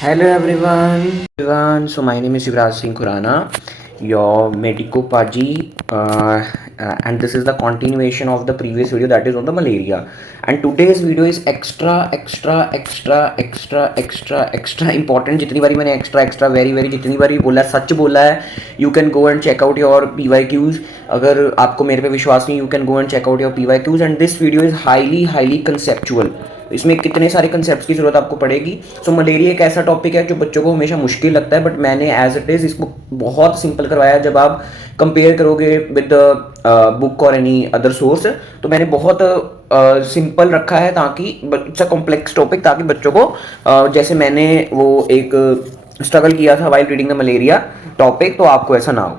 Hello everyone. So my name is Yuvraj Singh Khurana, your Medico Paji, and this is the continuation of the previous video that is on the malaria. And today's video is extra important. जितनी बारी मैंने extra very जितनी बारी बोला सच बोला है, you can go and check out your PYQs. अगर आपको मेरे पे विश्वास नहीं, you can go and check out your PYQs. And this video is highly conceptual. इसमें कितने सारे कंसेप्ट की ज़रूरत आपको पड़ेगी. सो मलेरिया एक ऐसा टॉपिक है जो बच्चों को हमेशा मुश्किल लगता है, बट मैंने एज इट इज़ इसको बहुत सिंपल करवाया. जब आप कंपेयर करोगे विद बुक और एनी अदर सोर्स, तो मैंने बहुत सिंपल रखा है ताकि इट्स अ कॉम्प्लेक्स टॉपिक, ताकि बच्चों को जैसे मैंने वो एक स्ट्रगल किया था while reading the malaria topic, तो आपको ऐसा ना हो.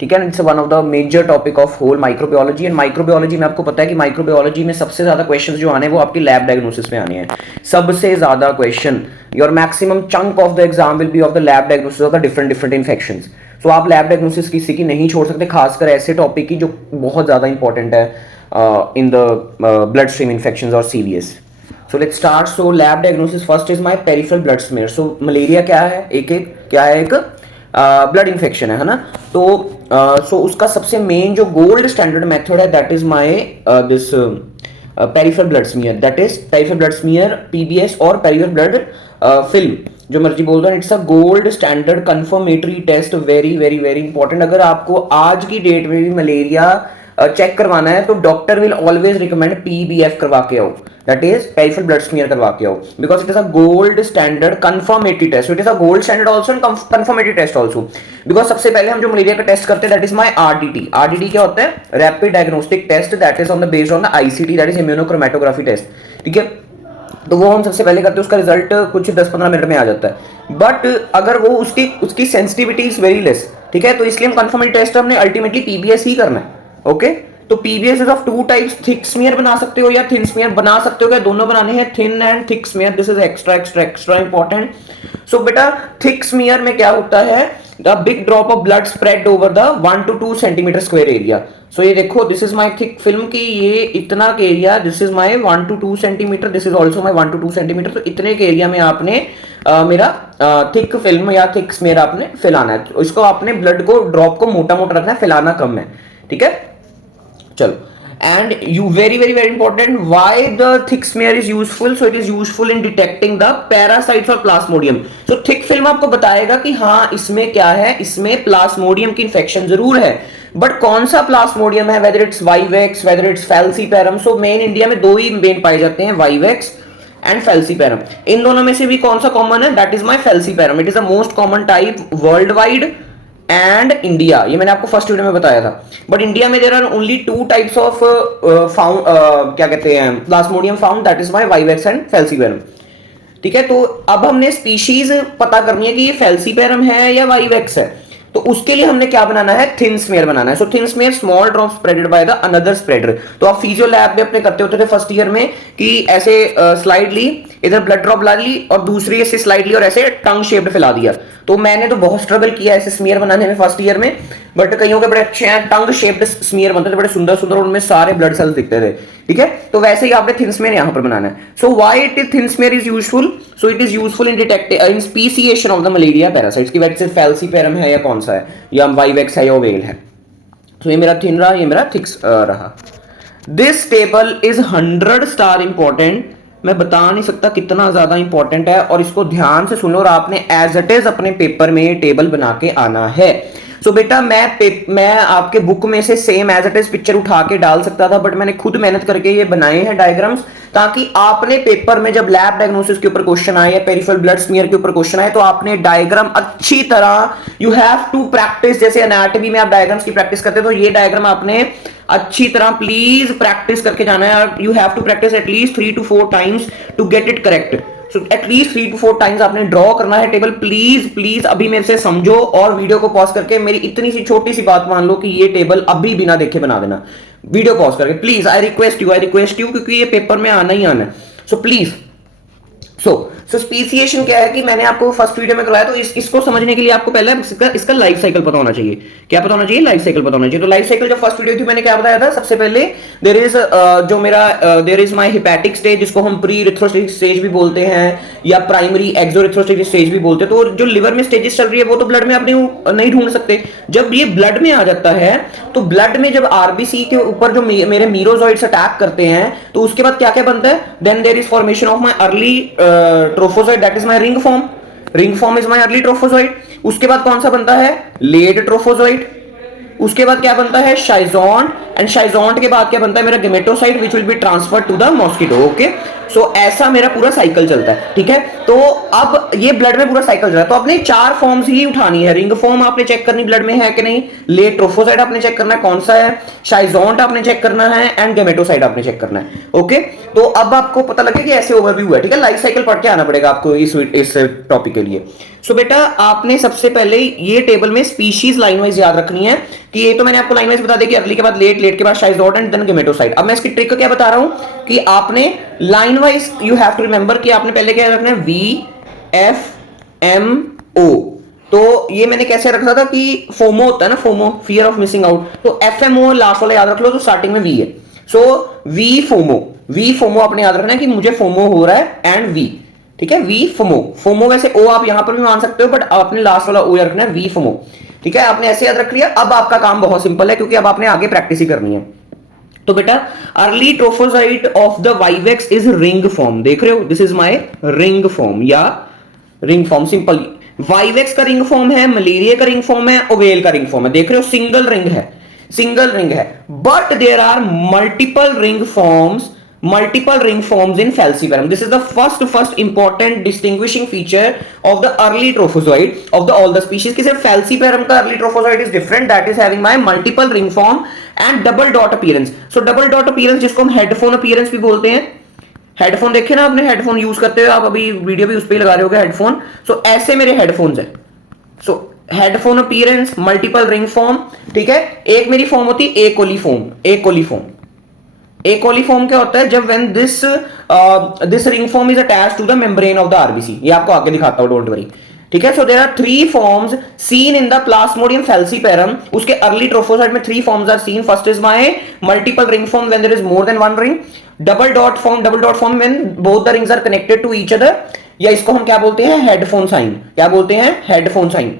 ठीक है. It's one of the major topic of whole microbiology. And microbiology में आपको पता है कि माइक्रोबायोलॉजी में सबसे ज्यादा क्वेश्चंस जो आने हैं वो आपकी लैब डायग्नोसिस में आने हैं. सबसे ज्यादा question, your maximum chunk of the exam will be of the lab diagnosis of the different infections. So आप लैब डायग्नोसिस किसी की नहीं छोड़ सकते, खासकर ऐसे टॉपिक की जो बहुत ज्यादा इंपॉर्टेंट है in the blood stream infections और CVS. So let's start. So lab diagnosis first is my peripheral blood smear. So malaria क्या है, एक ब्लड इन्फेक्शन है ना. तो सो उसका सबसे मेन जो गोल्ड स्टैंडर्ड मेथड है that is my this peripheral blood smear. That is peripheral blood smear, PBS और पेरिफेरल ब्लड फिल्म, जो मर्जी बोल दो. It's a gold standard confirmatory test, very important. अगर आपको आज की डेट में भी मलेरिया चेक करवाना है तो doctor will always recommend PBF करवा के आओ, that is peripheral blood smear करवा के आओ, because it is a gold standard confirmatory test. It is a gold standard also and confirmatory test also, because सबसे पहले हम जो मलेरिया का टेस्ट करते हैं that is my RDT. RDT क्या होता है? Rapid diagnostic test, that is on the based on the ICT, that is इम्यूनोक्रोमेटोग्राफी test. ठीक है. तो वो हम सबसे पहले करते हैं, उसका रिजल्ट कुछ 10-15 मिनट में आ जाता है. बट अगर वो उसकी सेंसिटिविटी इज वेरी लेस, ठीक है, तो इसलिए हम कंफर्मेटरी टेस्ट हमने अल्टीमेटली पीबीएस ही करना है. ओके. तो PBS is of two types. Thick smear बना सकते हो या थिन स्मीयर बना सकते हो. क्या दोनों बनाने हैं? Thin and thick smear. This is extra important. So बेटा थिक स्मीयर में क्या होता है? The big drop of blood spread over the 1 to 2 centimetre square area. So ये देखो, this is my thick film की ये इतना के area, this is my 1 to 2 centimetre, this is also my 1 to 2 centimetre. तो इतने के एरिया में आपने मेरा थिक फिल्म या थिक स्मीयर आपने फैलाना है. तो इसको आपने ब्लड को ड्रॉप को मोटा रखना है, फैलाना कम है. ठीक है. चलो. And you very important, why the thick smear is useful? So it is useful in detecting the parasites or plasmodium. So thick film आपको बताएगा कि हाँ इसमें क्या है, इसमें प्लाज्मोडियम की इन्फेक्शन जरूर है, बट कौन सा प्लाज्मोडियम है, whether it's vivax, whether it's falciparum. So main India में दो ही मेन पाए जाते हैं, वाइवेक्स एंड फैल्सीपैरम. इन दोनों में से भी कौन सा कॉमन है? That is my falciparum. It is the most common type worldwide and India. ये मैंने आपको फर्स्ट वीडियो में बताया था. बट इंडिया में there are only two types of found, क्या कहते हैं, plasmodium found, that is my vivax and falciparum. ठीक है. तो अब हमने स्पीशीज पता करनी है कि ये फैल्सीपैरम है या वाइवेक्स है. तो उसके लिए हमने क्या बनाना है? थिन स्मीयर बनाना है. So thin smear, small drop spreaded by the another spreader. तो आप फिजियो लैब में अपने करते होते थे फर्स्ट ईयर में कि ऐसे स्लाइड ली, इधर ब्लड ड्रॉप ला ली और दूसरी ऐसे स्लाइड ली और ऐसे टंग शेप्ड फैला दिया. तो मैंने तो बहुत स्ट्रगल किया ऐसे स्मीयर बनाने में फर्स्ट ईयर में, बट कईयों के बड़े अच्छे हैं, टंग शेप्ड स्मीयर बनते थे, बड़े सुंदर, उनमें सारे ब्लड सेल्स दिखते थे. ठीक है. तो वैसे ही आपने थिन स्मीयर यहां पर बनाना है. So why it is thin smear is useful? So it is useful in detecting in speciation of the malaria parasites की. वैसे फैल्सीपैरम है या कौन सा है, या वाइवेक्स है या ओवेल है. तो ये मेरा थिन रहा, ये मेरा थिक रहा. This table is 100 star important. मैं बता नहीं सकता कितना ज्यादा इंपॉर्टेंट है, और इसको ध्यान से सुनो और आपने एज इट इज अपने पेपर में ये टेबल बना के आना है. सो बेटा मैं आपके बुक में से same as it is picture उठा के डाल सकता था, बट मैंने खुद मेहनत करके ये बनाए हैं डायग्राम्स, ताकि आपने पेपर में जब लैब डायग्नोसिस के ऊपर क्वेश्चन आए या पेरिफेरल ब्लड स्मीयर के ऊपर क्वेश्चन आए तो आपने डायग्राम अच्छी तरह, यू हैव टू प्रैक्टिस. जैसे एनाटॉमी में आप डायग्राम्स की प्रैक्टिस करते हो, तो ये डायग्राम आपने अच्छी तरह प्लीज प्रैक्टिस करके जाना है. You have to practice at least 3 to 4 times to get it correct. So at least 3 to 4 times आपने ड्रॉ करना है टेबल. प्लीज अभी मेरे से समझो और वीडियो को पॉज करके मेरी इतनी सी छोटी सी बात मान लो कि ये टेबल अभी बिना देखे बना देना. वीडियो पॉज करके प्लीज, आई रिक्वेस्ट यू, क्योंकि ये पेपर में आना ही आना है. सो प्लीज सो स्पीसिएशन क्या है कि मैंने आपको फर्स्ट वीडियो में कराया, तो इसको समझने के लिए आपको पहले इसका लाइफ साइकिल पता होना चाहिए। क्या पता होना चाहिए? लाइफ साइकिल पता होना चाहिए। तो लाइफ साइकिल जो फर्स्ट वीडियो थी मैंने क्या बताया था? सबसे पहले there is my hepatic stage, जिसको हम प्री इरिथ्रोसाइटिक स्टेज भी बोलते हैं या प्राइमरी एक्सोइरिथ्रोसाइटिक स्टेज भी बोलते हैं। तो जो लिवर में स्टेजेस चल रही है वो तो ब्लड में आप नहीं ढूंढ सकते। जब ये ब्लड में आ जाता है तो ब्लड में जब आरबीसी के ऊपर जो मेरे मीरोजॉइड्स अटैक करते हैं तो उसके बाद क्या क्या बनता है? Then there is formation of my early trophozoite, that is my ring form. Ring form is my early trophozoite. उसके बाद कौन सा बनता है? Late trophozoite. उसके बाद क्या बनता है? शाइजोन। एंड शाइजोन के बाद क्या बनता है? मेरा gametocyte which will be transferred to the mosquito. Okay, so ऐसा मेरा पूरा साइकिल चलता है। ठीक है, तो अब ये ब्लड में पूरा साइकिल चल रहा है। तो आपने 4 फॉर्म्स ही उठानी है। रिंग फॉर्म आपने चेक करनी ब्लड में है कि नहीं, लेट ट्रोफोसाइट आपने चेक करना है कौन सा है, शाइजोन आपने चेक करना है, एंड गेमेटोसाइट आपने चेक करना है। ओके, तो अब आपको पता लगे कि ऐसे ओवरव्यू है। ठीक है, लाइफ साइकिल पढ़ के आना पड़ेगा आपको इस टॉपिक के लिए। सो बेटा आपने सबसे पहले ये टेबल में स्पीशीज लाइन वाइज याद रखनी है कि ये तो मैंने आपको लाइन वाइज बता दिया कि अर्ली के बाद लेट, लेट के बाद शाइजोन एंड देन गेमेटोसाइट। अब मैं इसकी ट्रिक क्या बता रहा हूं कि आपने line wise you have to remember कि आपने पहले क्या रखना है? V F M O. तो ये मैंने कैसे रखा था कि फोमो होता है ना, FOMO fear of missing out, तो एफ एम ओ लास्ट वाला याद रख लो, तो स्टार्टिंग में वी है। So V FOMO, V FOMO आपने याद रखना है कि मुझे फोमो हो रहा है एंड वी। ठीक है, वी फोमो। फोमो वैसे ओ आप यहां पर भी मान सकते हो बट आपने लास्ट वाला ओ रखना है, वी फोमो। ठीक है, आपने ऐसे याद रख लिया। अब आपका काम बहुत सिंपल है क्योंकि अब आपने आगे प्रैक्टिस ही करनी है। तो बेटा early trophozoite of the vivax is ring form. देख रहे हो, this is my ring form या रिंग फॉर्म। सिंपल वाइवेक्स का रिंग फॉर्म है, मलेरिया का रिंग फॉर्म है, ओवेल का रिंग फॉर्म है। देख रहे हो, सिंगल रिंग है, सिंगल रिंग है। But there are multiple ring forms in falciparum. This is the first important distinguishing feature of the early trophozoite of all the species. कि सिर्फ falciparum का early trophozoite is different, that is having my multiple ring form and double dot appearance. So double dot appearance जिसको हम headphone appearance भी बोलते हैं। Headphone देखे ना आपने, हेडफोन यूज करते हुए आप अभी वीडियो भी उस पर ही लगा रहे होगे हेडफोन। सो ऐसे मेरे हेडफोन्स है। So headphone appearance, multiple ring form. ठीक है, एक मेरी फॉर्म होती है एकोलीफॉर्म। एकोलीफॉर्म क्या होता है? जब when this ring form is attached to the membrane of the RBC. ये आपको आगे दिखाता हूं, डोंट वरी। ठीक है, so there are 3 forms seen in the plasmodium falciparum. उसके अर्ली ट्रोफोसाइट में 3 forms are seen. First is my multiple ring form when there is more than 1 ring. Double dot form when both the rings are connected to each other, या इसको हम क्या बोलते हैं? Headphone sign. क्या बोलते हैं? Headphone sign.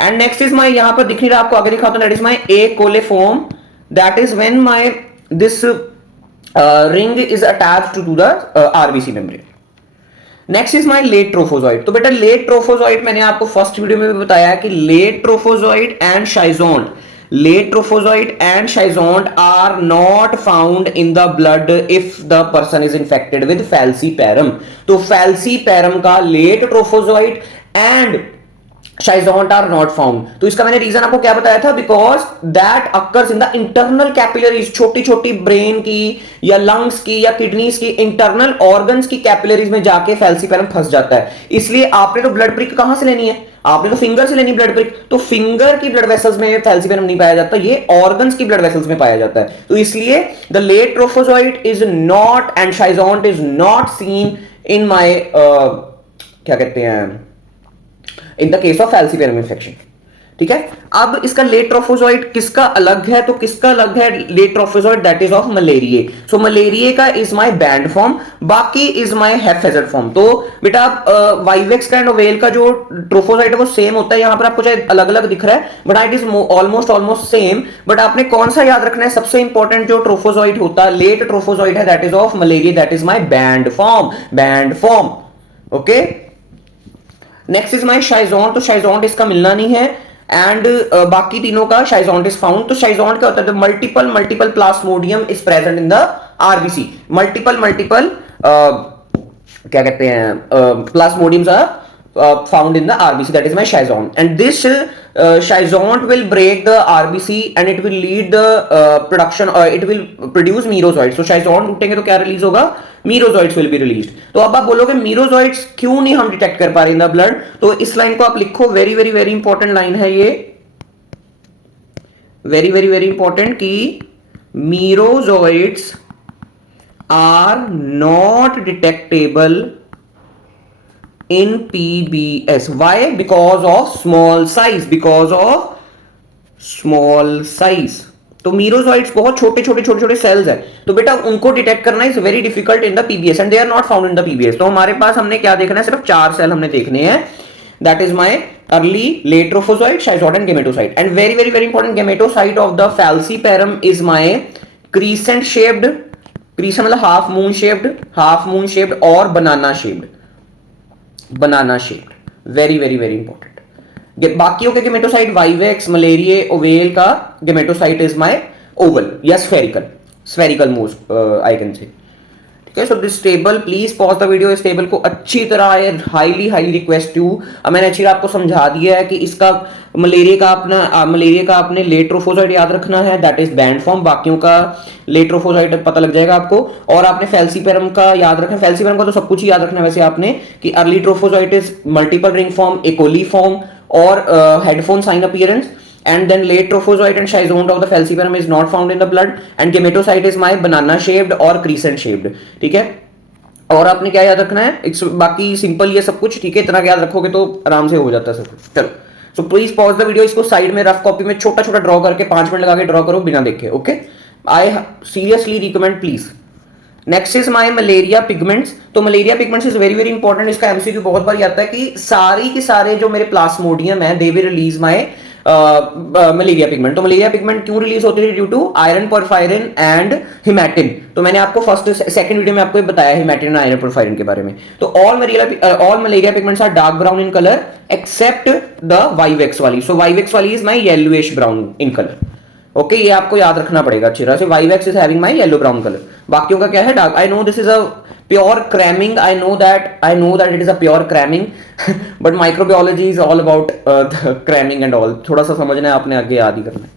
And next is my, यहां पर दिख नहीं रहा आपको, आगे दिखाता हूं, that is my accole form. That is when my this ring is attached to the RBC membrane. Next is my late trophozoite. तो बेटा लेट ट्रोफोजॉइड मैंने आपको फर्स्ट वीडियो में भी बताया कि late trophozoite and schizont are not found in the blood if the person is infected with falciparum. तो falciparum का late trophozoite and schizont are not found. तो इसका मैंने रीजन आपको क्या बताया था? Because that occurs in the internal capillaries. छोटी छोटी ब्रेन की या लंग्स की या किडनीज की इंटरनल ऑर्गन्स की कैपिलरीज में जाके फैल्सीपेरम फंस जाता है। इसलिए आपने तो ब्लड प्रिक कहां से लेनी है? आपने तो फिंगर से लेनी ब्लड प्रिक। तो फिंगर की ब्लड वेसल्स में फैल्सीपेरम नहीं पाया जाता, ये ऑर्गन्स की ब्लड वेसल्स में पाया जाता है। तो इसलिए the late trophozoite is not and schizont is not seen in my क्या कहते हैं, in the case of falciparum infection. ठीक है, अब इसका लेट ट्रोफोजॉइट किसका अलग है? तो किसका अलग है late trophozoite? That is of malariae. So malariae का इज माय बैंड फॉर्म, बाकी इज माय हैफेजर्ड फॉर्म। तो बेटा वाइवेक्स का एंड ओवेल का जो ट्रोफोजॉइट है वो सेम होता है। यहां पर आपको चाहे अलग अलग दिख रहा है but it is almost same. But आपने कौन सा याद रखना है? सबसे इंपॉर्टेंट जो ट्रोफोजॉइट होता है, लेट ट्रोफोजॉइट है, that is of malaria, that is my band form. Okay, next is my schizont. तो शाइजोन्ट इसका मिलना नहीं है एंड बाकी तीनों का शाइजोन्ट इज फाउंड। तो शाइजोन्ट क्या होता है? Multiple plasmodium is present in the RBC. Multiple क्या कहते हैं, प्लास्मोडियम्स are found in the RBC, that is my schizont, and this schizont will break the RBC and it will lead the production, it will produce merozoites. So schizont टूटेंगे तो क्या release होगा? merozoites will be released. तो अब आप बोलोगे merozoites क्यों नहीं हम डिटेक्ट कर पा रहे इन द ब्लड? तो इस लाइन को आप लिखो, very very very important line है ये, वेरी वेरी वेरी इंपॉर्टेंट, कि merozoites are not detectable in PBS. Why? Because of small size. Because of small size. तो मीरोजॉइड्स बहुत छोटे छोटे छोटे छोटे सेल्स है, तो बेटा उनको डिटेक्ट करना is very difficult in the PBS and they are not found in the PBS. तो हमारे पास हमने क्या देखना है, सिर्फ 4 सेल हमने देखने हैं, that is my early late trophozoite, शाइजोट and gametocyte. And very very very important, gametocyte of the falciparum is my crescent shaped, crescent मतलब हाफ मून शेप्ड और banana shaped, banana shaped, very very very important. बाकियों के gametocyte vivax, malaria, ovale का gametocyte is my oval या spherical, spherical most I can say. ठीक है, so this table please pause the video, इस table को अच्छी तरह हाईली हाईली रिक्वेस्ट यू, मैंने अच्छी आपको समझा दिया है कि इसका मलेरिया का आपने लेट ट्रोफोसाइट याद रखना है, दैट इज बैंड फॉर्म, बाकियों का लेट ट्रोफोसाइट पता लग जाएगा आपको। और आपने फैल्सीपेरम का याद रखना, फैल्सीपेरम का तो सब कुछ ही याद रखना है वैसे आपने, कि early trophozoite is multiple ring form, accole form और headphone sign appearance, and then late trophozoite and schizont of the falciparum is not found in the blood and gametocyte is my banana shaped और crescent shaped। ठीक है, और आपने क्या याद रखना है, बाकी सिंपल ये सब कुछ, ठीक है, इतना याद रखोगे तो आराम से हो जाता है सब कुछ। चलो, so please pause the video, इसको साइड में रफ कॉपी में छोटा छोटा ड्रॉ करके 5 मिनट लगा के ड्रॉ करो बिना देखे, okay, I seriously recommend please. Next is my malaria pigments. तो malaria pigments is very very important, इसका एमसीक्यू बहुत बार आता है कि सारी के सारे जो मेरे प्लाज्मोडियम है they will release my malaria pigment. तो मलेरिया पिगमेंट क्यों रिलीज होती है, due to iron porphyrin and haematin. तो मैंने आपको फर्स्ट सेकंड वीडियो में आपको बताया हिमैटिन एंड आयरन पोरफायरिन के बारे में। तो all malaria pigments are dark brown in colour except the vivax वाली। सो वाइवेक्स वाली is my yellowish brown in colour, okay, ये आपको याद रखना पड़ेगा अच्छी तरह से, vivax is having my yellow brown colour, बाकियों का क्या है dark. I know this is a pure cramming, I know that it is a pure cramming, but microbiology is all about cramming and all, थोड़ा सा समझना है आपने, आगे याद ही करना है।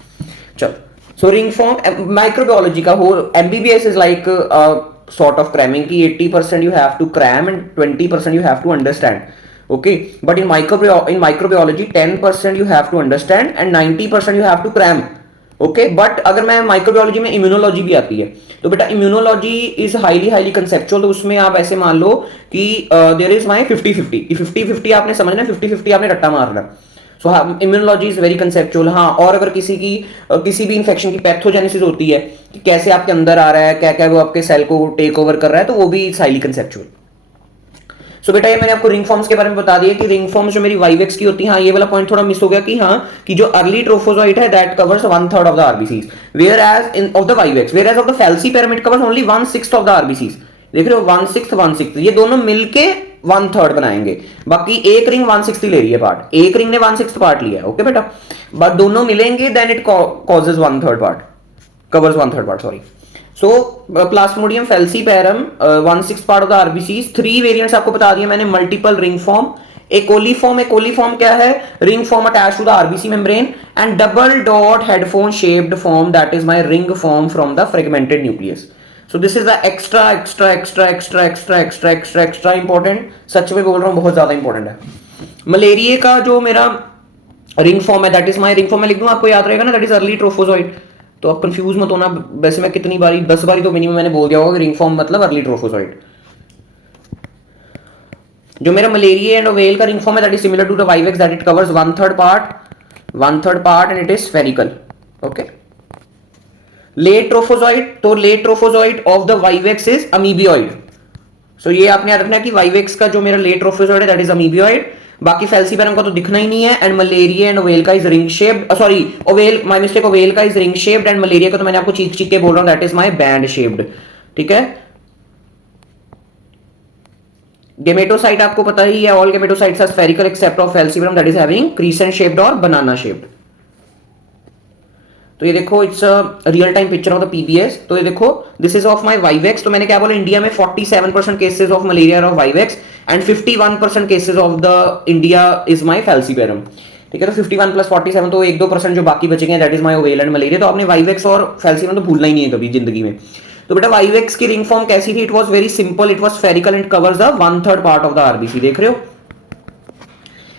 चलो, सो रिंग फॉर्म माइक्रोबायोलॉजी का हो, MBBS is like sort of cramming की 80% you have to cram and 20% you have to understand, okay, but in microbiology 10% you have to understand and 90% you have to cram, okay, but अगर मैं microbiology में immunology भी आती है, तो बेटा immunology is highly highly conceptual. तो उसमें आप ऐसे मान लो कि देयर इज माय 50-50, 50-50 आपने समझना, 50-50 आपने रट्टा मारना। सो हाँ, इम्यूनोलॉजी इज वेरी कंसेप्चुअल। हाँ, और अगर किसी भी इंफेक्शन की पैथोजेनेसिस होती है कि कैसे आपके अंदर आ रहा है, क्या क्या वो आपके सेल को टेक ओवर कर रहा है, तो वो भी हाईली कंसेप्चुअल। सो बेटा ये मैंने आपको रिंग फॉर्म्स के बारे में बता दिया कि रिंग फॉर्म्स जो मेरी वाइवेक्स की होती है। हाँ, ये वाला पॉइंट थोड़ा मिस हो गया कि हाँ, कि जो अर्ली ट्रोफोजॉइट है that covers 1/3 of the RBCs, whereas in of the vivax, whereas of the falciparum it covers only 1/6 of the RBCs. देख रहे हो, 1/6 ये दोनों मिलके 1/3 बनाएंगे, बाकी एक रिंग 1/6 ले रही है पार्ट, एक रिंग ने 1/6 पार्ट लिया है, ओके बेटा, बट दोनों मिलेंगे then it causes 1/3 part, covers 1/3 part, sorry. So plasmodium falciparum 1/6 part of the RBCs. 3 variants आपको बता दिए मैंने, मल्टीपल रिंग फॉर्म, एकोलीफॉर्म क्या है, ring form attach to the RBC membrane, and double dot headphone shaped form that is my ring form from the fragmented nucleus. So this is the extra important, सच में बोल रहा हूं बहुत ज्यादा important है। मलेरिया का जो मेरा रिंग फॉर्म है that is my ring form, मैं लिख दूं आपको याद रहेगा ना, दैट इज अर्ली ट्रोफोजॉइड। तो आप कंफ्यूज मत होना, वैसे मैं कितनी बारी 10 बारी तो मिनिमम मैंने बोल दिया होगा कि रिंग फॉर्म मतलब अर्ली ट्रोफोजॉइड। जो मेरा मलेरिया एंड ओवेल का रिंग फॉर्म है that is similar to the vivax, that it covers 1/3 part and it is spherical, okay. Late trophozoite, तो late trophozoite of the vivax is amoeboid. So ये आपने याद रखना कि वाइवेक्स का जो मेरा लेट ट्रोफोजॉइड है दैट इज अमीबियोइड, बाकी फैल्सीपेरम का तो दिखना ही नहीं है, एंड मलेरिया एंड ओवेल का is ring shaped, sorry ovale, my mistake, ovale का is ring shaped and malaria का तो मैंने आपको चीख चीख के बोल रहा हूं that is my band shaped, ठीक है। गेमेटोसाइट आपको पता ही है, all gametocytes are spherical except of falciparum that is having crescent shaped और बनाना शेप्ड। तो ये देखो, it's a real time picture of the PBS. तो ये देखो, this is of my vivax. तो मैंने क्या बोला, इंडिया में 47% cases of malaria of vivax and 51% cases of the India is my falciparum, ठीक है। तो 51 + 47 तो 1-2% जो बाकी बचेंगे that is my oval and malaria. तो आपने वाइवेक्स और फैल्सीपेरम तो भूलना ही नहीं है कभी जिंदगी में। तो बेटा वाइवेक्स की रिंग फॉर्म कैसी थी, it was very simple, it was spherical and covers the 1/3 part of the RBC, देख रहे हो।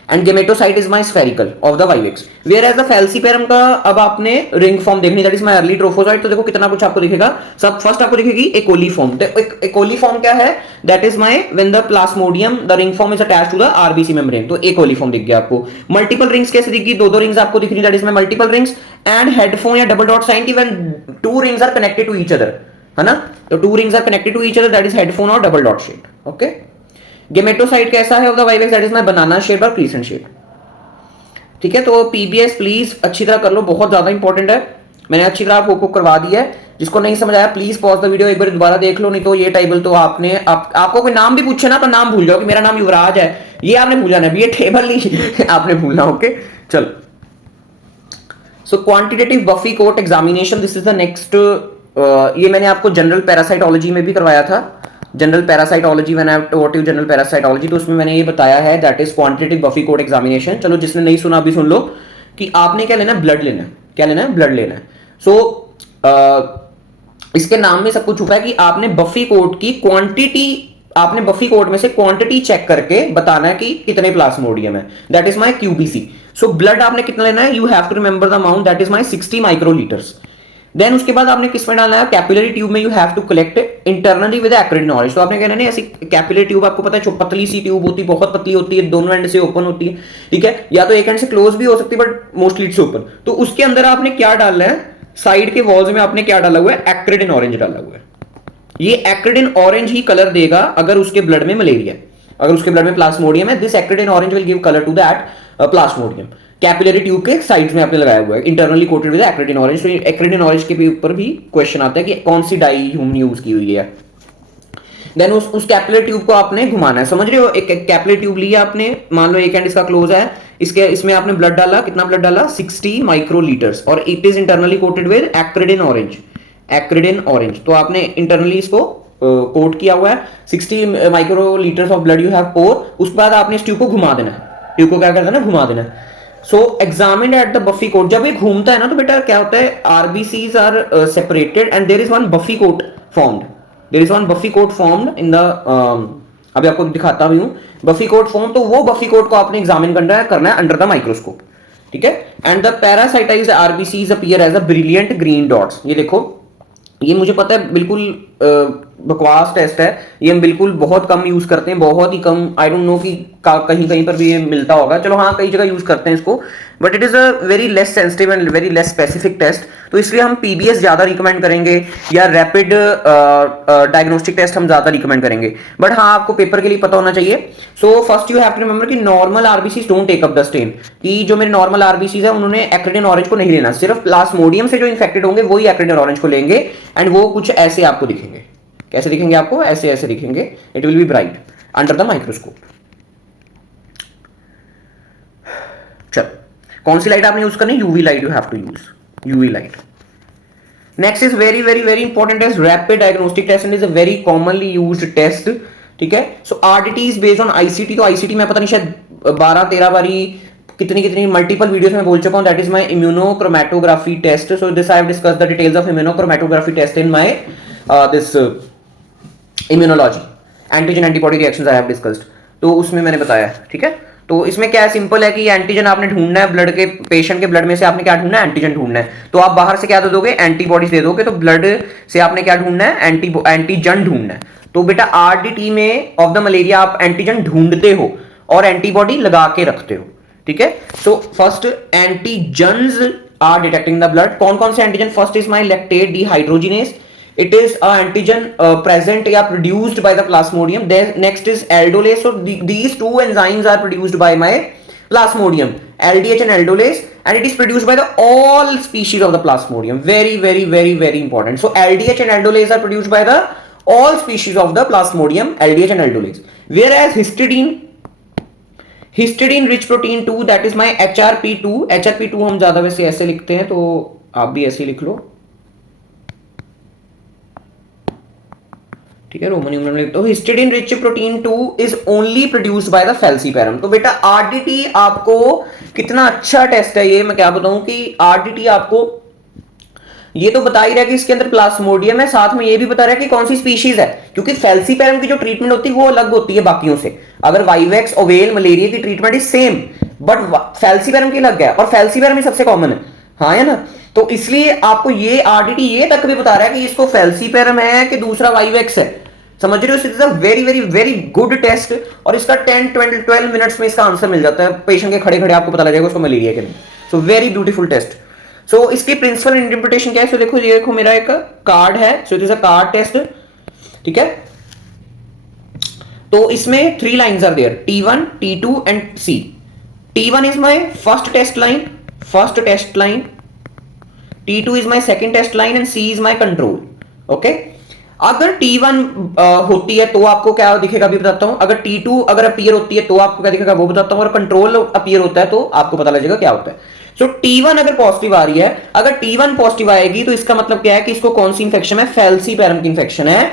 And gametocyte is my spherical of the vivax, whereas the falciparum का अब आपने रिंग फॉर्म देखनी, that is my early trophozoite. तो देखो कितना कुछ आपको दिखेगा। सब फर्स्ट आपको दिखेगी एकोली फॉर्म। एकोली फॉर्म क्या है, that is my when the plasmodium the ring form is attached to the RBC membrane, तो एकोली फॉर्म दिख गया आपको। मल्टीपल रिंग्स कैसे दिखेगी, दो रिंग्स आपको दिख रही, that is my multiple rings. And headphone या double dot sign when two rings are connected to each other, है ना, तो two rings are connected to each other, that is headphone और double dot shape. Okay, gametocyte कैसा है of the vivax, that is my banana shape और crescent shape. ठीक है, तो पीबीएस प्लीज अच्छी तरह कर लो, बहुत ज्यादा इंपॉर्टेंट है। मैंने अच्छी तरह आपको करवा दी है। जिसको नहीं समझ आया प्लीज पॉज द वीडियो, एक बार दोबारा देख लो, नहीं तो ये टेबल तो आपको कोई नाम भी पूछे ना तो नाम भूल जाओ कि मेरा नाम युवराज है, ये आपने भूल जाना, ये टेबल नहीं आपने भूलना। ओके चलो, so quantitative buffy coat examination, this is the next. ये मैंने आपको जनरल पैरासाइटोलॉजी में भी करवाया था, general parasitology, when I taught you general parasitology, तो उसमें मैंने ये बताया है that is quantitative buffy coat examination. चलो जिसने नहीं सुना अभी सुन लो कि आपने क्या लेना है, ब्लड लेना है। क्या लेना है, ब्लड लेना है। सो इसके नाम में सब कुछ छुपा है कि आपने बफी कोट की क्वांटिटी, आपने बफी कोट में से क्वांटिटी चेक करके बताना है कि कितने प्लाज्मोडियम है, that is my QBC. So blood आपने कितना लेना है, you have to remember the amount, that is my 60 microlitres. Then उसके बाद आपने किसमें डालना है, कैपिलरी ट्यूब में you have to collect internally with acridine orange. तो आपने कहना नहीं, ऐसी कैपिलरी ट्यूब आपको पता है पतली सी ट्यूब होती है, बहुत पतली होती है, दोनों एंड से ओपन होती है, ठीक है, या तो एक एंड से क्लोज भी हो सकती है बट मोस्टली इट्स ओपन। तो उसके अंदर आपने क्या डालना है, साइड के वॉल्स में आपने क्या डाला हुआ है, एक्रिलिन ऑरेंज डाला हुआ है। ये एक्रिलिन ऑरेंज ही कलर देगा अगर उसके ब्लड में मलेरिया है, अगर उसके ब्लड में प्लाज्मोडियम है, this acridine orange will give colour to that plasmodium. Capillary tube के साइड्स में आपने लगाया हुआ है, internally coated with acridine orange. तो एक्रिलिन ऑरेंज के ऊपर भी क्वेश्चन आता है कि कौन सी डाई हमने यूज की हुई है। देन उस कैपिलरी ट्यूब को आपने घुमाना है, समझ रहे हो, एक कैपिलरी ट्यूब ली आपने, मान लो एक एंड इसका क्लोज है, इसमें आपने ब्लड डाला, कितना ब्लड डाला, 60 माइक्रोलीटर्स, और it is internally coated with acridine orange, acridine orange. तो आपने इंटरनली इसको कोट किया हुआ है, 60 microlitres of blood you have pour. उसके बाद आपने इस ट्यूब को घुमा देना है, ट्यूब को क्या करना है, घुमा देना है। So examined at the buffy coat, जब ये घूमता है ना तो बेटा क्या होता है, RBCs are separated and there is one buffy coat formed, there is one buffy coat formed in the, अभी आपको दिखाता भी हूं बफी कोट फॉर्म। तो वो बफी कोट को आपने एग्जामिन करना है अंडर द माइक्रोस्कोप, ठीक है। And the parasitised RBCs appear as a brilliant green dots. ये देखो, ये मुझे पता है बिल्कुल बकवास टेस्ट है, ये हम बिल्कुल बहुत कम यूज करते हैं, बहुत ही कम। आई डोंट नो कि कहीं कहीं पर भी ये मिलता होगा, चलो हाँ कई जगह यूज करते हैं इसको, but it is a very less sensitive and very less specific test. तो इसलिए हम पीबीएस ज्यादा रिकमेंड करेंगे, या रैपिड डायग्नोस्टिक टेस्ट हम ज्यादा रिकमेंड करेंगे। बट हाँ आपको पेपर के लिए पता होना चाहिए। So first you have to remember कि normal RBCs don't take up the stain, कि जो मेरे नॉर्मल आरबीसीज है उन्होंने एक्रिलिन ऑरेंज को नहीं लेना, सिर्फ प्लाज्मोडियम से जो इन्फेक्टेड होंगे वही एक्रिलिन ऑरेंज को लेंगे। एंड वो कुछ ऐसे आपको दिखेंगे, कैसे दिखेंगे आपको, ऐसे ऐसे दिखेंगे, it will be bright under the microscope. चलो, कौन सी लाइट आपने यूज करनी, UV light you have to use, UV light. Next is very very very important test, rapid diagnostic test and is a very commonly used test, ठीक है। So RDT is based on ICT. तो ICT में पता नहीं शायद 12-13 बारी कितनी multiple videos में बोल चुका हूं, that is my immunochromatography test. So this I have discussed the details of immunochromatography test in my this immunology, antigen antibody reactions I have discussed, तो उसमें मैंने बताया, ठीक है। तो इसमें क्या है, सिंपल है कि एंटीजन आपने ढूंढना है, ब्लड के पेशेंट के ब्लड में से आपने क्या ढूंढना है, एंटीजन ढूंढना है। तो आप बाहर से क्या दे दोगे, एंटीबॉडीज दे दोगे, तो ब्लड से आपने क्या ढूंढना है, एंटीजन ढूंढना है। तो बेटा आरडीटी में ऑफ द मलेरिया आप एंटीजन ढूंढते हो और एंटीबॉडी लगा के रखते हो, ठीक है। So first antigens are detecting the blood. कौन कौन से antigen, first is my lactate dehydrogenase, it is a antigen present या produced by the plasmodium. Then next is aldolase. So these two enzymes are produced by my plasmodium, LDH and aldolase, and it is produced by the all species of the plasmodium. Very very very very important. So LDH and aldolase are produced by the all species of the plasmodium, LDH and aldolase. Whereas histidine rich protein 2, that is my HRP2. HRP2 हम ज्यादा वैसे ऐसे लिखते हैं, तो आप भी ऐसे लिख लो, ठीक है, रोमन न्यूमरल में। तो histidine rich protein 2 is only produced by the falciparum. तो बेटा आरडीटी आपको कितना अच्छा टेस्ट है ये मैं क्या बताऊं, कि आरडीटी आपको ये तो बता ही रहा है कि इसके अंदर प्लाज्मोडियम है, साथ में ये भी बता रहा है कि कौन सी स्पीशीज है, क्योंकि फैल्सीपेरम की जो ट्रीटमेंट होती है वो अलग होती है बाकियों से। अगर वाइवेक्स ओवेल मलेरिया की treatment is same, but falciparum की अलग है, और फैल्सीपेरम ही सबसे कॉमन है, हाँ है ना। तो इसलिए आपको ये आरडीटी ये तक भी बता रहा है कि इसको फैल्सीपेरम है कि दूसरा वाइवेक्स है, समझ रहे हो। It is a very very very good test, और इसका 10-12 मिनट्स में इसका आंसर मिल जाता है, पेशेंट के खड़े खड़े आपको पता लग जाएगा उसको मलेरिया के नहीं। So very beautiful test. So इसकी प्रिंसिपल इंटरप्रिटेशन क्या है, सो देखो ये देखो मेरा एक कार्ड है, so it is a card test, ठीक है। तो इसमें 3 lines are there, T1, T2 and C। T1 is my first test line, T2 is my second test line and C is my control, okay. अगर T1 होती है तो आपको क्या दिखेगा अभी बताता हूं, अगर T2 अगर अपीयर होती है तो आपको क्या दिखेगा वो बताता हूं, और कंट्रोल अपीयर होता है तो आपको पता लगेगा क्या होता है। सो T1 अगर पॉजिटिव आ रही है, अगर T1 पॉजिटिव आएगी तो इसका मतलब क्या है कि इसको कौन सी इंफेक्शन है, फैल्सीपेरम की इंफेक्शन है।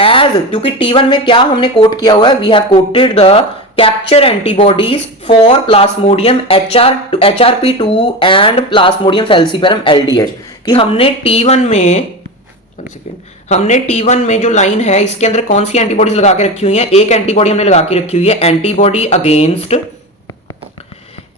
एज क्योंकि T1 में क्या हमने कोट किया हुआ है, we have coated the capture antibodies for plasmodium HRP2 and plasmodium falciparum LDH, कि हमने T1 में जो लाइन है इसके अंदर कौन सी एंटीबॉडीज लगा के रखी हुई है, एक एंटीबॉडी हमने लगा के रखी हुई है antibody against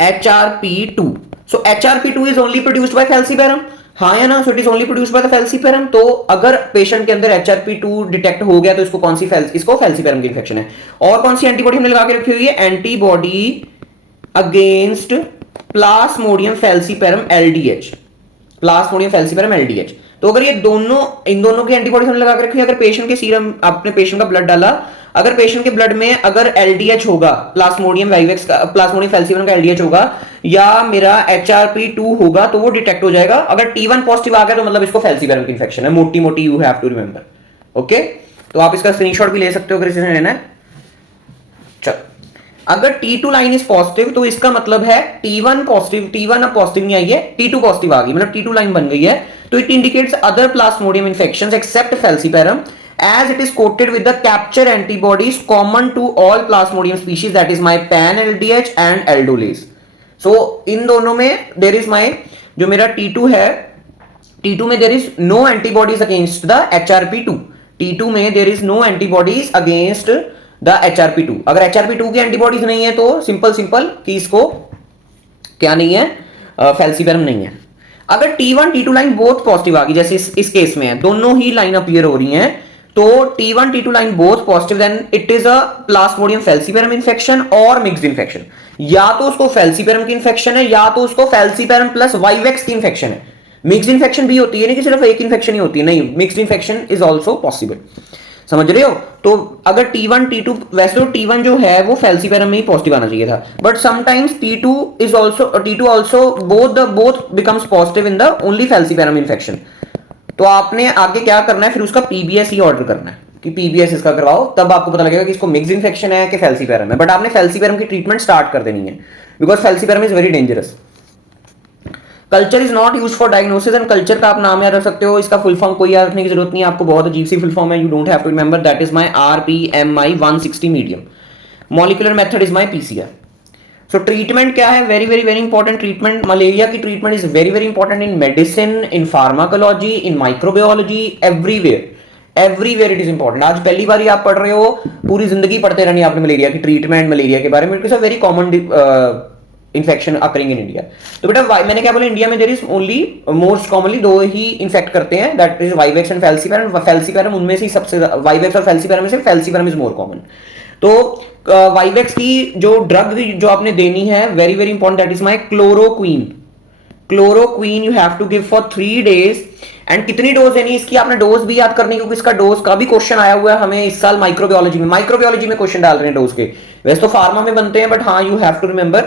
HRP2। So HRP2 is only produced by falciparum, हाँ या ना, सो it is only produced by the falciparum. तो अगर पेशेंट के अंदर HRP2 डिटेक्ट हो गया तो इसको कौन सी इसको फैल्सीपेरम की इंफेक्शन है। और कौन सी एंटीबॉडी हमने लगा के रखी हुई है, antibody against Plasmodium falciparum LDH, Plasmodium falciparum LDH। तो अगर ये दोनों इन दोनों की एंटीबॉडीज हमने लगा के रखी है, अगर पेशेंट के सीरम आपने पेशेंट का ब्लड डाला, अगर पेशेंट के ब्लड में अगर LDH होगा, प्लाज्मोडियम वाइवेक्स का प्लाज्मोडियम फैल्सीपेरम का LDH होगा या मेरा HRP2 होगा तो वो डिटेक्ट हो जाएगा। अगर T1 पॉजिटिव आ गया तो मतलब इसको फैल्सीपेरम की इंफेक्शन है, मोटी मोटी you have to remember, okay. तो आप इसका स्क्रीनशॉट भी ले सकते हो अगर इसे लेना है। चलो, अगर T2 लाइन इज पॉजिटिव तो इसका मतलब है T1 पॉजिटिव, T1 अब पॉजिटिव नहीं आई है, T2 पॉजिटिव आ गई, मतलब T2 लाइन बन गई है, तो it indicates other plasmodium infections except falciparum as it is coated with the capture antibodies common to all plasmodium species, that is my pan LDH and aldolase। so इन दोनों में there is my जो मेरा T2 है, T2 में there is no antibodies against the HRP2, T2 में there is no antibodies against the HRP2। अगर HRP2 की antibodies नहीं है तो सिंपल कि इसको क्या नहीं है, फैल्सीपेरम नहीं है। अगर T1 T2 line both positive आ गई, जैसे इस केस में है, दोनों ही लाइन अपीयर हो रही हैं, तो T1 T2 line both positive, then it is a plasmodium falciparum infection और मिक्स्ड इंफेक्शन। या तो उसको फैल्सीपेरम की इंफेक्शन है या तो उसको फैल्सीपेरम प्लस वाइवेक्स की इंफेक्शन है। मिक्स्ड इंफेक्शन भी होती है, नहीं कि सिर्फ एक इंफेक्शन ही होती है, नहीं, mixed infection is also possible, समझ रहे हो। तो अगर T1 T2, वैसे तो T1 जो है वो फैल्सीपेरम में ही पॉजिटिव आना चाहिए था, but sometimes T2 also both becomes positive in the only falciparum infection. तो आपने आगे क्या करना है, फिर उसका PBS ही ऑर्डर करना है कि PBS इसका करवाओ, तब आपको पता लगेगा कि इसको मिक्स्ड इंफेक्शन है कि फैल्सीपेरम है। बट आपने फैल्सीपेरम की ट्रीटमेंट स्टार्ट कर देनी है, because falciparum is very dangerous. Culture is not use for diagnosis, and culture का आप नाम याद रख सकते हो, इसका फुल फॉर्म कोई याद रखने की जरूरत नहीं है आपको, बहुत अजीब सी फुल फॉर्म है, you don't have to remember, that is my RPMI 160 medium. Molecular method is my PCR। So treatment क्या है, very very very important treatment, malaria की treatment is very very important in medicine, in pharmacology, in microbiology, everywhere it is important. आज पहली बार आप पढ़ रहे हो, पूरी जिंदगी पढ़ते रहनी आपने मलेरिया की ट्रीटमेंट, मलेरिया के बारे में, it is a very common infection occurring in India. तो बेटा मैंने क्या बोला, इंडिया में there is only most commonly दो ही इन्फेक्ट करते हैं, that is vivax and falciparum. Falciparum उनमें से सबसे, वाइवेक्स और फैल्सीपेरम में से फैल्सीपेरम इज मोर कॉमन। तो वाइवेक्स की जो ड्रग जो आपने देनी है, very very important, that is my chloroquine you have to give for 3 days। And कितनी डोज देनी है इसकी, आपने डोज भी याद करनी, क्योंकि इसका डोज का भी क्वेश्चन आया हुआ है हमें इस साल माइक्रोबायोलॉजी में क्वेश्चन डाल रहे हैं डोज के, वैसे तो फार्मा में बनते हैं, बट हाँ you have to remember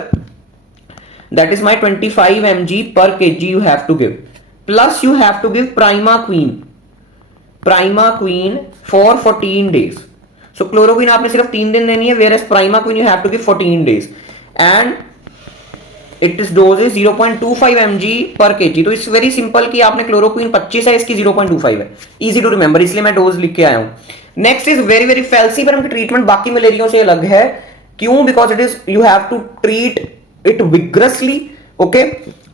that is my 25 mg per kg you have to give, plus you have to give primaquine for 14 days। so chloroquine आपने सिर्फ 3 दिन देनी है, whereas primaquine you have to give 14 days and it is dose is 0.25 mg per kg। तो it's very simple कि आपने chloroquine 25 है, इसकी 0.25 है, इजी टू रिमेंबर, इसलिए मैं डोज लिख के आया हूं। Next is very very falciparum की ट्रीटमेंट बाकी मलेरिया से अलग है, क्यों, because it is you have to treat it vigorously, okay.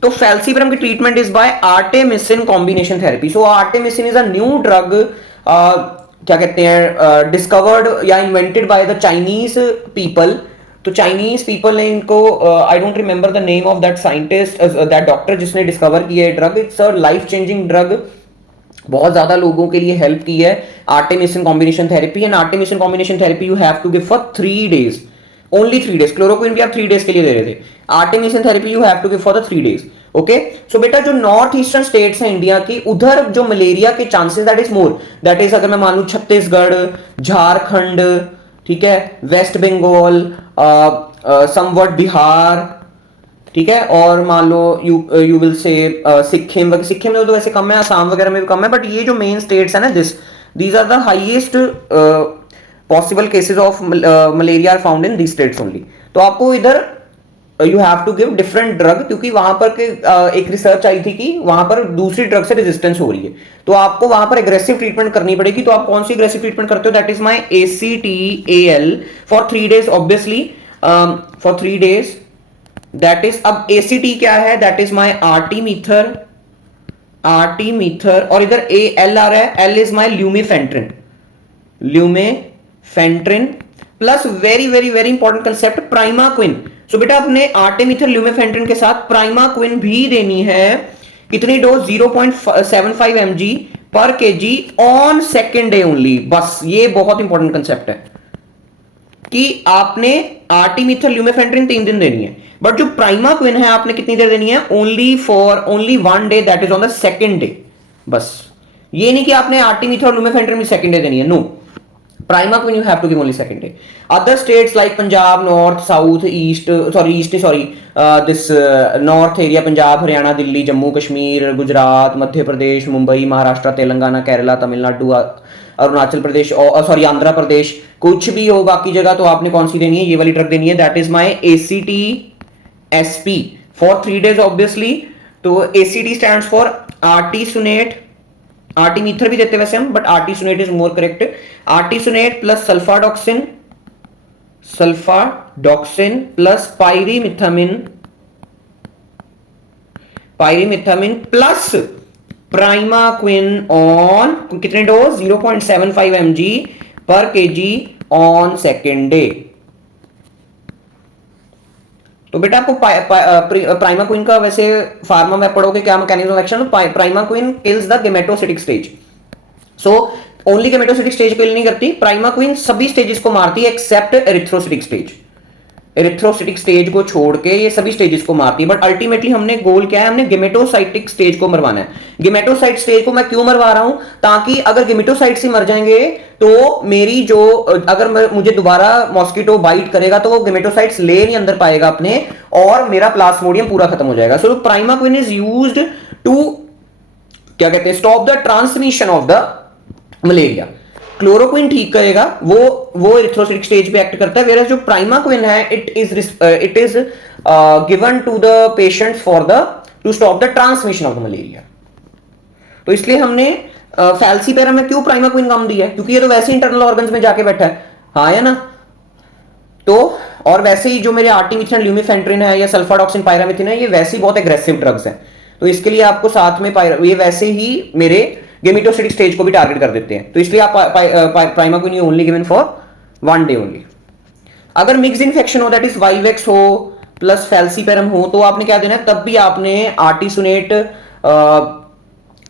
तो फैल्सीपरम की treatment is by artemisinin combination therapy. So artemisinin is a new drug, क्या कहते हैं, डिस्कवर्ड या invented by the Chinese people. तो चाइनीज पीपल ने इनको, I don't remember the name of that scientist, that doctor जिसने discover किया है drug. It's a life changing drug, बहुत ज्यादा लोगों के लिए हेल्प की है artemisinin combination therapy. And artemisinin combination therapy you have to give for 3 days, only 3 days. Chloroquine भी आप 3 days के लिए दे रहे थे, artemisinin therapy you have to give for the 3 days. Okay, so बेटा जो नॉर्थ ईस्टर्न स्टेट्स हैं इंडिया की, उधर जो मलेरिया के chances that is more, that is अगर मैं मान लू छत्तीसगढ़, झारखंड, ठीक है, वेस्ट बंगाल, समवट बिहार, ठीक है, और मान लो you will say Sikkim. Sikkim में तो वैसे कम है, आसाम वगैरह में भी कम है, बट ये जो मेन स्टेट्स है ना, these are the highest possible cases of malaria are found in these states only. तो आपको इधर you have to give different drug, क्योंकि वहां पर एक रिसर्च आई थी कि वहां पर दूसरी ड्रग से रेजिस्टेंस हो रही है, तो आपको वहां पर एग्रेसिव ट्रीटमेंट करनी पड़ेगी. तो आप कौन सी एग्रेसिव ट्रीटमेंट करते हो? That is my ACTAL for 3 days obviously, for 3 days. That is, अब ACT क्या है? दैट इज माई आर्टीमीथर, और इधर AL आ रहा है, L is my lumefantrine, plus very very very important concept primaquine. So बेटा अपने आर्टेमिथर ल्यूमिफेंट्रिन के साथ प्राइमाक्विन भी देनी है. कितनी डोज? 0.75 mg पर kg on second day only. बस ये बहुत इंपॉर्टेंट कंसेप्ट है कि आपने आर्टिमिथर ल्यूमेफेंट्रिन 3 दिन देनी है, बट जो प्राइमाक्विन है आपने कितनी देर देनी है? Only 1 day, that is on the second day. बस ये नहीं कि आपने आर्टिमिथर ल्यूमेफेंट्रिन भी सेकेंड डे देनी है, no. Primaquine you have to give only second day. Other states like Punjab, north, south, east, this north area, Punjab, Haryana, Delhi, Jammu Kashmir, Gujarat, Madhya Pradesh, Mumbai, Maharashtra, Telangana, Kerala, Tamil Nadu, Arunachal Pradesh, और आंध्र प्रदेश, कुछ भी हो बाकी जगह, तो आपने कौन सी देनी है? ये वाली ड्रग देनी है. That is my ACT-SP for 3 days obviously. तो ACT stands for artesunate, artemether भी देते वैसे हम, but artesunate is more correct. Artesunate plus sulfadoxine plus pyrimethamine plus primaquine on कितने डोज? 0.75 mg पर kg ऑन सेकेंड डे. तो बेटा आपको प्राइमाक्विन का वैसे फार्मा में पढ़ोगे क्या mechanism of action? Primaquine kills the gametocytic stage. So only gametocytic stage kill नहीं करती, प्राइमाक्विन सभी स्टेजेस को मारती है except erythrocytic stage. Erythrocytic stage को छोड़ के ये सभी स्टेजेस को मारती है, बट अल्टीमेटली हमने गोल क्या है? हमने गेमेटोसाइटिक स्टेज को मरवाना है. गेमेटोसाइट स्टेज को मैं क्यों मरवा रहा हूं? ताकि अगर गेमेटोसाइट से मर जाएंगे तो मेरी जो, अगर मुझे दोबारा मॉस्किटो बाइट करेगा तो वो गेमेटोसाइट्स ले नहीं अंदर पाएगा अपने, और मेरा प्लाज्मोडियम पूरा खत्म हो जाएगा. सो प्राइमाक्विन इज यूज्ड टू, क्या कहते हैं, stop the transmission of the malaria. Chloroquine ठीक करेगा, वो एरिथ्रोसाइटिक स्टेज पे एक्ट करता है, वेयर जो प्राइमाक्विन है it is given to the patients for the to stop the transmission of the malaria. तो इसलिए हमने फैल्सीपेरम में क्यों प्राइमाक्विन कम दिया है? क्योंकि ये तो वैसे इंटरनल ऑर्गन्स में जाके बैठा है, हाँ है ना. तो और वैसे ही जो मेरे आर्टिमिथ्रिन ल्यूमिफेंट्रिन है या सल्फाडॉक्सिन पायरामिथिन है, ये वैसे ही बहुत एग्रेसिव ड्रग्स हैं. तो इसके लिए आपको साथ में ये वैसे ही मेरे गेमेटोसिटिक स्टेज को भी टारगेट कर देते हैं, तो इसलिए आप primaquine only given for 1 day only. अगर मिक्स इन्फेक्शन हो, दैट इज वाइवेक्स हो प्लस फैल्सीपेरम हो, तो आपने क्या देना है? तब भी आपने आर्टिसुनेट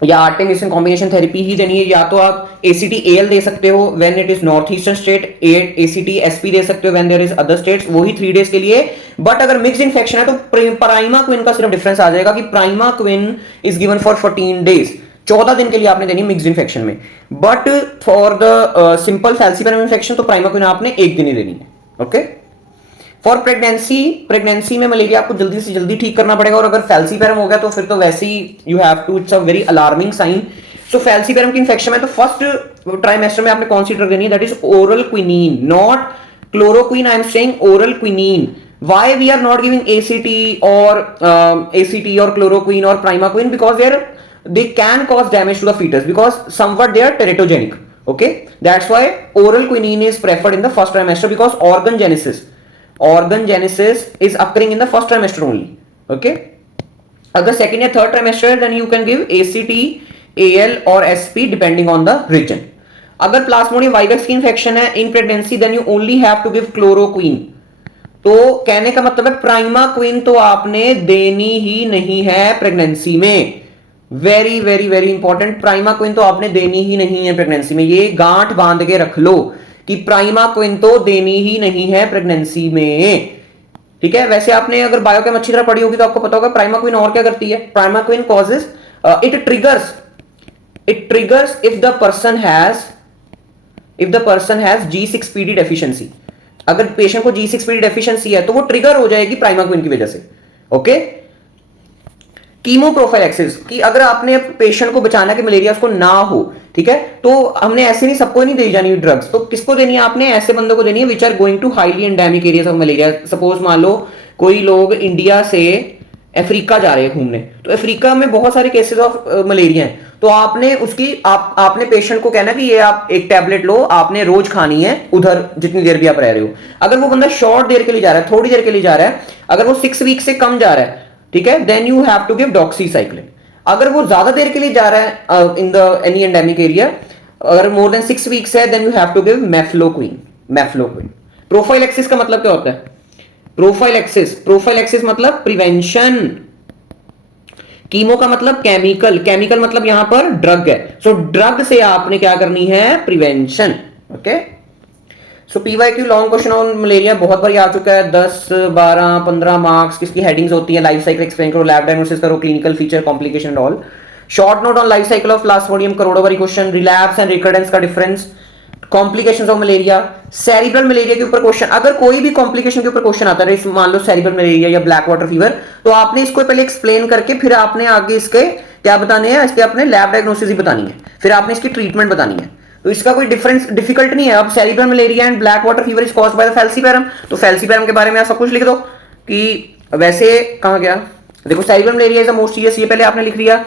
या आर्टेमिसिन कॉम्बिनेशन थेरेपी ही देनी है. या तो आप ACT-AL दे सकते हो when it is north eastern state, ACT-SP दे सकते हो when there is other states, वही 3 days के लिए. बट अगर मिक्स इन्फेक्शन है तो प्राइमाक्विन का सिर्फ डिफरेंस आ जाएगा कि primaquine is given for 14 days, 14 दिन के लिए आपने देनी मिक्स इन्फेक्शन में. But for the simple falciparum infection तो प्राइमाक्विन आपने 1 दिन ही देनी है. ओके. फॉर प्रेगनेंसी में मलेरिया आपको जल्दी से जल्दी ठीक करना पड़ेगा, और अगर फैल्सीपेरम हो गया तो फिर तो वैसे ही you have to, it's a very alarming sign. So falciparum की इन्फेक्शन में तो फर्स्ट ट्राइमेस्टर में आपने कौन सी ड्रग देनी है? That is oral quinine, not chloroquine. I am saying oral quinine. Why we are not giving ACT or chloroquine or primaquine? Because they can cause damage to the fetus, because somewhat they are teratogenic. Okay, that's why oral quinine is preferred in the first trimester, because organ genesis is occurring in the first trimester only. Okay, अगर second या third trimester then you can give ACT, AL और SP depending on the region. अगर plasmodium vivax की infection है in pregnancy then you only have to give chloroquine. तो कहने का मतलब है प्राइमाक्विन तो आपने देनी ही नहीं है प्रेगनेंसी में। Very very very important, primaquine तो आपने देनी ही नहीं है प्रेगनेंसी में। ये गांठ बांध के रख लो कि प्राइमाक्विन तो देनी ही नहीं है प्रेगनेंसी में। ठीक है, वैसे आपने अगर बायोकेम अच्छी तरह पढ़ी होगी तो आपको पता होगा प्राइमाक्विन और क्या करती है। Primaquine causes it triggers if the person has G6PD deficiency. अगर पेशेंट को G6PD डेफिशिएंसी है तो वो ट्रिगर हो जाएगी प्राइमाक्विन की वजह से। ओके, कीमो प्रोफाइलैक्सिस कि अगर आपने पेशेंट को बचाना कि मलेरिया उसको ना हो, ठीक है, तो हमने ऐसे नहीं सबको नहीं दी जानी ड्रग्स। तो किसको देनी है आपने? ऐसे बंदों को देनी है which are going to highly endemic areas of malaria. Suppose मान लो कोई लोग इंडिया से अफ्रीका जा रहे हैं घूमने, तो अफ्रीका में बहुत सारे केसेस ऑफ मलेरिया हैं, तो आपने उसकी आपने पेशेंट को कहना कि ये आप एक टैबलेट लो, आपने रोज खानी है उधर जितनी देर भी आप रह रहे हो। अगर वो बंदा शॉर्ट देर के लिए जा रहा है, थोड़ी देर के लिए जा रहा है, अगर वो 6 वीक से कम जा रहा है, ठीक है, then you have to give doxycycline. अगर वो ज्यादा देर के लिए जा रहा है in the any endemic area, अगर मोर देन 6 वीक्स है, then you have to give mefloquine. Prophylaxis का मतलब क्या होता है? प्रोफाइलैक्सिस मतलब प्रिवेंशन, कीमो का मतलब केमिकल मतलब यहां पर ड्रग है। सो ड्रग से आपने क्या करनी है? Prevention. Okay, so PYQ long question on malaria बहुत बार आ चुका है, 10, 12, 15 मार्क्स। किसकी हेडिंग्स होती है? लाइफ साइकिल एक्सप्लेन करो, लैब डायग्नोसिस करो, clinical feature, complication and all. Short note on life cycle of Plasmodium, करोड़ों बारी क्वेश्चन। रिलैप्स एंड रिकरेंस का difference, complications of malaria, cerebral malaria के ऊपर क्वेश्चन। अगर कोई भी कॉम्प्लिकेशन के ऊपर क्वेश्चन आता है, मान लो सेरिब्रल मलेरिया या ब्लैक वाटर फीवर, तो आपने इसको पहले एक्सप्लेन करके फिर आपने आगे इसके क्या बताने हैं? इसके अपने लैब डायग्नोसिस ही बतानी है, फिर आपने इसकी ट्रीटमेंट बतानी है। तो इसका कोई डिफरेंस डिफिकल्ट नहीं है। अब cerebral malaria and black water fever is caused by the falciparum, तो फैल्सीपैरम के बारे में आप सब कुछ लिख दो कि वैसे कहां गया, देखो cerebral malaria is the most serious, ये पहले आपने लिख लिया।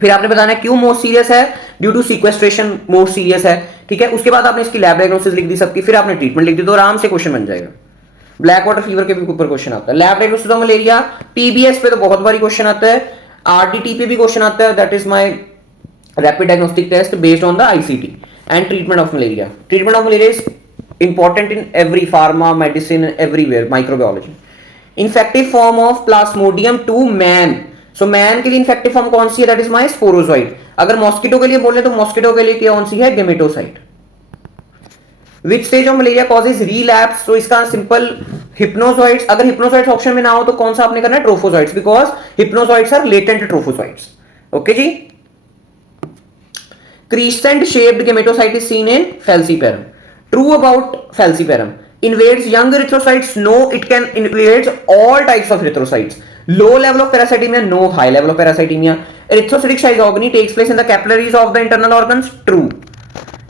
फिर आपने बताना है क्यों मोस्ट सीरियस है, due to sequestration most serious है, ठीक है। उसके बाद आपने इसकी लैब डायग्नोसिस लिख दी सबकी, फिर आपने ट्रीटमेंट लिख दी, तो आराम से क्वेश्चन बन जाएगा। ब्लैक वाटर फीवर के भी ऊपर क्वेश्चन आता है। Lab diagnosis of malaria, PBS पे तो बहुत बारी क्वेश्चन आता है, RDT पे भी क्वेश्चन आता है, that is my rapid diagnostic test based on the ICT। And treatment of malaria is important in every pharma, medicine, everywhere, microbiology. Infective form of plasmodium to man, so man के लिए infective form कौन सी है? That is my sporozoite. अगर mosquito के लिए बोले तो मॉस्किटो के लिए कौन सी है? Gametocyte. Which stage of malaria causes relapse, तो इसका सिंपल हिप्नोजोइड्स। अगर हिप्नोजोइड्स ऑप्शन में ना हो तो कौन सा आपने करना है? Trophozoites, because hypnozoites are latent trophozoites. Okay जी। Crescent shaped gametocyte is seen in falciparum. True about falciparum, invades young erythrocytes, no, it can invades all types of erythrocytes. Low level of parasitemia, no. High level of parasitemia. Erythrocytic schizogony takes place in the capillaries of the internal organs, true.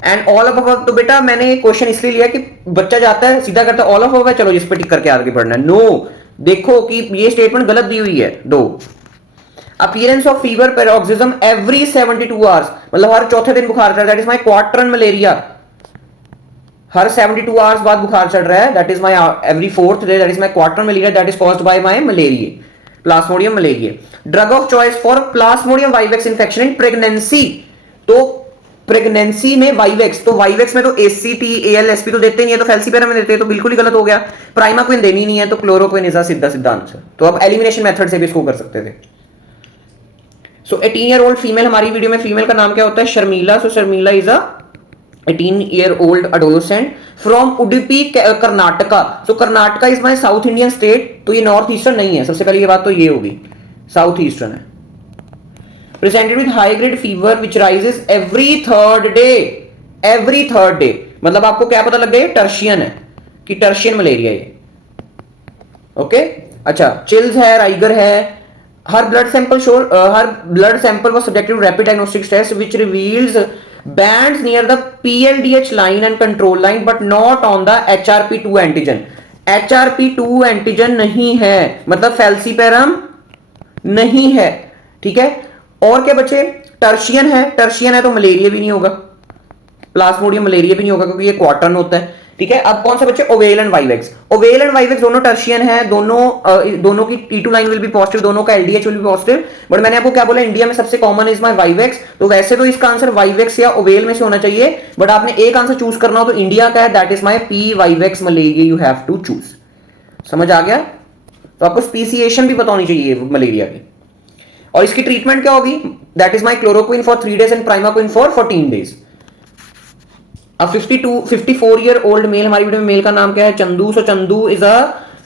And all of above, तो बेटा मैंने question इसलिए लिया कि बच्चा जाता है सीधा करता है all of above है, चलो इस पे टिक करके आगे बढ़ना है। नो, देखो कि ये स्टेटमेंट गलत दी हुई है। दो, appearance of fever paroxysm every 72 hours, मतलब हर चौथे दिन बुखार चढ़ रहा है, that is my quartan malaria. हर 72 आवर्स बाद बुखार चढ़ रहा है, that is my every fourth day, that is my quarter malaria, that is caused by my malaria, plasmodium malaria. Drug of choice for plasmodium vivax infection in pregnancy, तो pregnancy में vivax, तो vivax में तो ACT, AL, SP तो देते नहीं है, तो फैल्सीपैरम में देते हैं, तो बिल्कुल ही गलत हो गया। प्राइमाक्विन देनी नहीं है, तो क्लोरोक्विन इज सीधा आंसर। तो अब एलिमिनेशन मेथड से भी इसको कर सकते थे। सो 18-year-old फीमेल, हमारी वीडियो में फीमेल का नाम क्या होता है? Sharmila. So Sharmila is a 18-year-old adolescent from Udupi, Karnataka. So Karnataka is my south Indian state, तो ये नॉर्थ ईस्टर्न नहीं है। सबसे पहले ये बात तो ये होगी, साउथ ईस्टर्न है। Presented with high grade fever which rises every third day, मतलब आपको क्या पता लग गया? टर्शियन है कि टर्शियन मलेरिया ये। ओके, अच्छा, चिल्स है, राइगर है। हर blood sample was subjected to rapid diagnostic test which reveals bands near the PLDH line and control line but not on the HRP2 antigen. HRP2 antigen नहीं है, मतलब falciparum नहीं है, ठीक है। और क्या बचे? टर्शियन है तो मलेरिया भी नहीं होगा, प्लाज्मोडियम मलेरिया भी नहीं होगा क्योंकि ये क्वार्टर्न होता है। ठीक है। अब कौन सा बच्चे, oval and vivax. Oval and vivax दोनों टर्शियन है, दोनों की T2 line will be positive, दोनों का LDH will be positive. But मैंने आपको क्या बोला, इंडिया में सबसे कॉमन इज माय वाइवेक्स। तो वैसे तो इसका आंसर वाइवेक्स या ओवेल में से होना चाहिए, बट आपने एक आंसर चूज करना हो तो इंडिया का है, that is my P vivax malaria, you have to choose. समझ आ गया। तो आपको स्पीसिएशन भी पता होनी चाहिए मलेरिया की। और इसकी ट्रीटमेंट क्या होगी, that is my chloroquine for 3 days and primaquine for 14 days। अब 54-year-old मेल, हमारी वीडियो में मेल का नाम क्या है, Chandu. So Chandu is a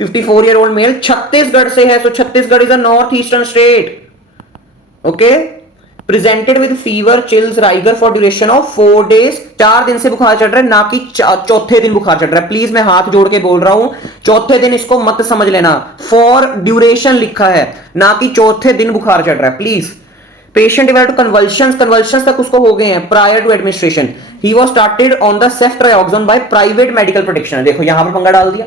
54-year-old male, Chhattisgarh से है। So Chhattisgarh is a north eastern state. Okay, presented with fever, chills, rigor for duration of 4 days। 4 दिन से बुखार चढ़ रहा है, ना कि चौथे दिन बुखार चढ़ रहा है। प्लीज मैं हाथ जोड़ के बोल रहा हूं, चौथे दिन इसको मत समझ लेना, फॉर ड्यूरेशन लिखा है, ना कि चौथे दिन बुखार चढ़ रहा है, please. Patient developed convulsions, convulsions तक उसको हो गए हैं prior to administration. He was started on the ceftriaxone by private medical protection. देखो यहां पर पंगा डाल दिया,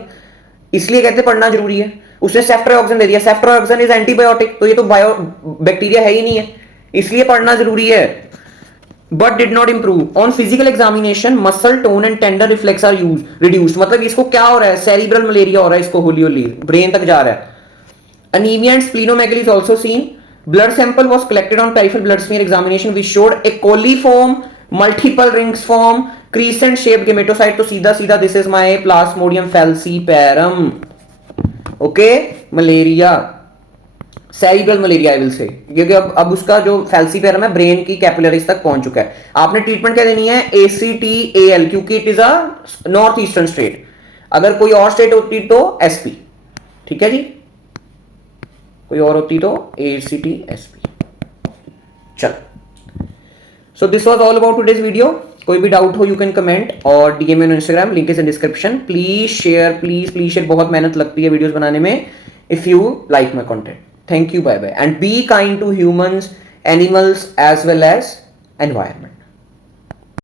इसलिए कहते पढ़ना जरूरी है। उसने सेफ्ट्रायोक्सोन दे दिया, सेफ्ट्रायोक्सोन इज एंटीबायोटिक, तो ये तो बायो बैक्टीरिया है ही नहीं है, इसलिए पढ़ना जरूरी है। But did not improve on physical examination, muscle tone and tender reflex are use reduced. मतलब इसको क्या हो रहा है, सेरिब्रल मलेरिया हो रहा है इसको, होली होली ब्रेन तक जा रहा है। Anemia and splenomegaly is also seen. Blood sample was collected on peripheral blood smear examination which showed a coliform, multiple rings form, crescent shaped gametocyte. तो सीधा सीधा this is my Plasmodium falciparum. Okay, malaria, cerebral malaria I will say, क्योंकि अब उसका जो falciparum है brain की capillaries तक पहुंच चुका है। आपने ट्रीटमेंट क्या देनी है, ACTAL, क्योंकि it is a north eastern state. अगर कोई और स्टेट होती तो SP। ठीक है जी, कोई और होती तो ACTSP। चल, so this was all about today's video. कोई भी डाउट हो यू कैन कमेंट और DM में Instagram, link is in description. Please share, please share, बहुत मेहनत लगती है वीडियोस बनाने में। If you like my content, thank you, bye bye, and be kind to humans, animals as well as environment.